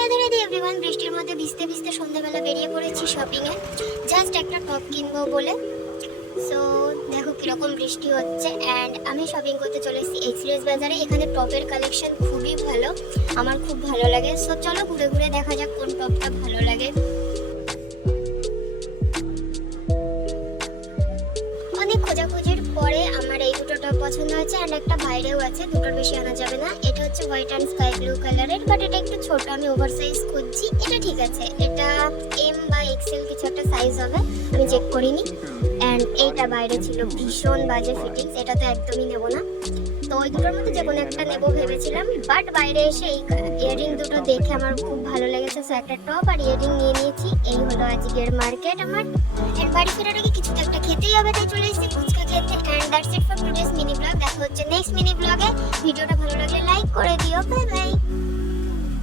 Radhe Radhe everyone. বৃষ্টির মধ্যে ভিজতে ভিজতে সন্ধ্যাবেলা বেরিয়ে পড়েছি শপিংয়ে, জাস্ট একটা টপ কিনবো বলে। সো দেখো কিরকম বৃষ্টি হচ্ছে অ্যান্ড আমি শপিং করতে চলে এসেছি এক্সপ্রেস বাজারে। এখানে টপের কালেকশন খুবই ভালো, আমার খুব ভালো লাগে। সো চলো ঘুরে ঘুরে দেখা যাক কোন টপটা ভালো লাগে। অনেক খোঁজাখুঁজির পরে আমার এই দুটো টপ পছন্দ হয়েছে অ্যান্ড একটা বাইরেও আছে, দুটোর বেশি আনা যাবে না। এটা হচ্ছে হোয়াইট অ্যান্ড স্কাই ব্লু কালারের, বাট এটা একটু ছোট, আমি ওভার সাইজ খুঁজছি। এটা ঠিক আছে, এটা এম বা এক্সেল কিছু একটা সাইজ হবে, আমি চেক করিনি। অ্যান্ড এইটা বাইরে ছিল, ভীষণ বাজে ফিটিংস, এটা তো একদমই নেবো না। তো ওই দুটোর মধ্যে যে কোনো একটা নেবো ভেবেছিলাম, বাট বাইরে এসে এই ইয়াররিং দুটো দেখে আমার খুব ভালো লেগেছে। সো একটা টপ আর ইয়াররিং নিয়ে নিয়েছি। এই হলো আজকের মার্কেট আমার। এন্ড বাড়ি ফেরার আগে কিছু তো একটা খেতেই হবে, তাই চলে এসেছি ফুচকা খেতে। And that's it for today's mini blog. দেখা হচ্ছে নেক্সট মিনি ব্লগে। ভিডিওটা ভালো লাগলে লাইক করে দিও। Bye bye.